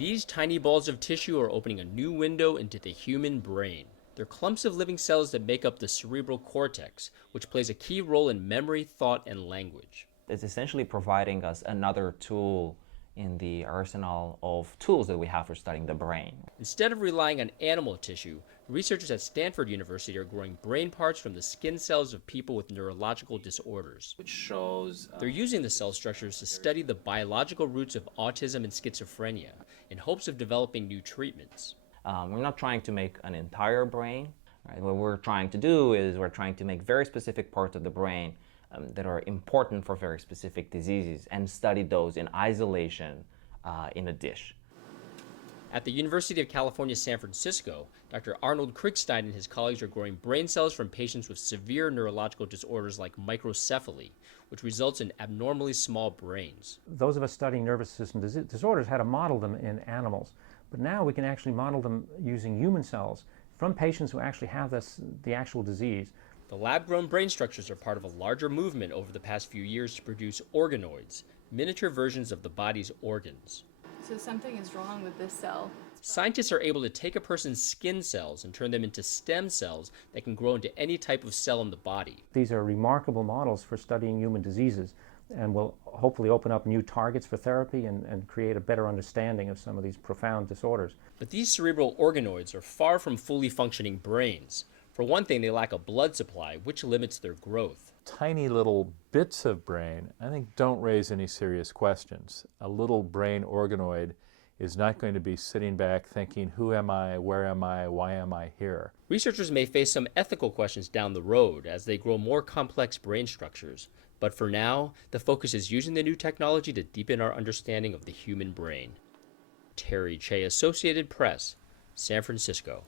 These tiny balls of tissue are opening a new window into the human brain. They're clumps of living cells that make up the cerebral cortex, which plays a key role in memory, thought, and language. It's essentially providing us another tool in the arsenal of tools that we have for studying the brain. Instead of relying on animal tissue, researchers at Stanford University are growing brain parts from the skin cells of people with neurological disorders. Which shows They're using the cell structures to study the biological roots of autism and schizophrenia in hopes of developing new treatments. We're not trying to make an entire brain. Right? What we're trying to do is we're trying to make very specific parts of the brain that are important for very specific diseases and study those in isolation in a dish. At the University of California, San Francisco, Dr. Arnold KRIEGSTEIN and his colleagues are growing brain cells from patients with severe neurological disorders like microcephaly, which results in abnormally small brains. Those of us studying nervous system disorders had to model them in animals, but now we can actually model them using human cells from patients who actually have the actual disease. The lab-grown brain structures are part of a larger movement over the past few years to produce organoids, miniature versions of the body's organs. So something is wrong with this cell. Scientists are able to take a person's skin cells and turn them into stem cells that can grow into any type of cell in the body. These are remarkable models for studying human diseases and will hopefully open up new targets for therapy and create a better understanding of some of these profound disorders. But these cerebral organoids are far from fully functioning brains. For one thing, they lack a blood supply, which limits their growth. Tiny little bits of brain, I think, don't raise any serious questions. A little brain organoid is not going to be sitting back thinking, who am I, where am I, why am I here? Researchers may face some ethical questions down the road as they grow more complex brain structures. But for now, the focus is using the new technology to deepen our understanding of the human brain. Terry Che, Associated Press, San Francisco.